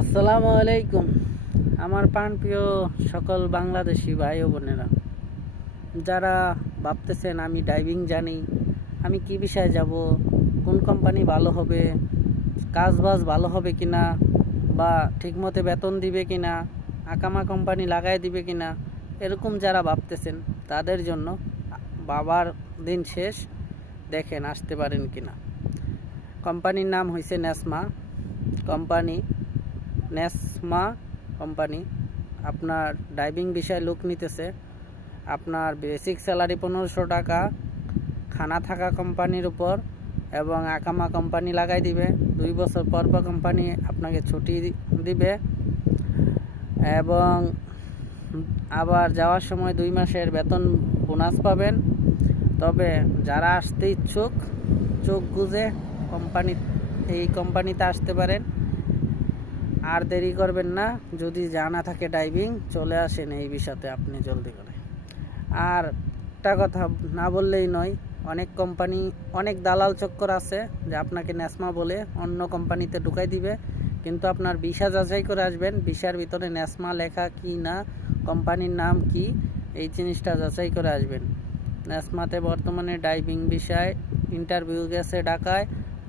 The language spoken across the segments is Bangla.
আসসালামু আলাইকুম। আমার প্রাণপ্রিয় সকল বাংলাদেশি ভাই ও বোনেরা, যারা ভাবতেছেন আমি ড্রাইভিং জানি, আমি কি বিষয়ে যাব, কোন কোম্পানি ভালো হবে, কাজবাজ ভালো হবে কিনা, বা ঠিকমতো বেতন দিবে কিনা, আকামা কোম্পানি লাগাই দিবে কিনা, এরকম যারা ভাবতেছেন তাদের জন্য বাবার দিন শেষ, দেখেন আসতে পারেন কিনা। কোম্পানির নাম হয়েছে নেসমা কোম্পানি। আপনার ড্রাইভিং বিষয়ে লোক নিতেছে। আপনার বেসিক স্যালারি 1500 টাকা, খানা থাকা কোম্পানির উপর, এবং আকামা কোম্পানি লাগাই দিবে। 2 বছর পর পর কোম্পানি আপনাকে ছুটি দিবে, এবং আবার যাওয়ার সময় 2 মাসের বেতন বোনাস পাবেন। তবে যারা আসতে ইচ্ছুক, চোখ বুজে এই কোম্পানিতে আসতে পারেন। আর দেরি করবেন না, যদি জানা থাকে ড্রাইভিং, চলে আসেন এই বিষয়তে আপনি জলদি করে। আর একটা কথা না বললেই নয়, অনেক দালাল চক্কর আছে যে আপনাকে নেসমা বলে অন্য কোম্পানিতে ঢুকাই দিবে, কিন্তু আপনার ভিসা যাচাই করে আসবেন। ভিসার ভিতরে নেসমা লেখা কি না, কোম্পানির নাম কি, এই জিনিসটা যাচাই করে আসবেন। নেসমাতে বর্তমানে ড্রাইভিং বিষয় ইন্টারভিউ গেছে ঢাকায়,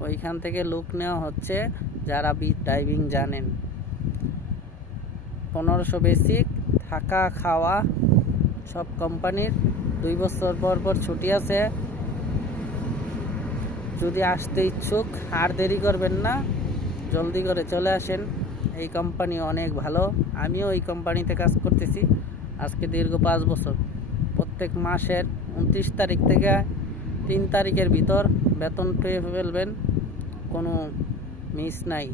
ওইখান থেকে লোক নেওয়া হচ্ছে যারা ড্রাইভিং জানেন। 1500 বেসিক, থাকা খাওয়া সব কোম্পানির। 2 বছর পর পর ছুটি আছে। যদি আসতে ইচ্ছুক, আর দেরি করবেন না, জলদি করে চলে আসেন। এই কোম্পানি অনেক ভালো, আমিও এই কোম্পানিতে কাজ করতেছি আজকে দীর্ঘ 5 বছর। প্রত্যেক মাসের 29 তারিখ থেকে 3 তারিখের ভিতর বেতন পেয়ে ফেলবেন, কোনো মিস নাই।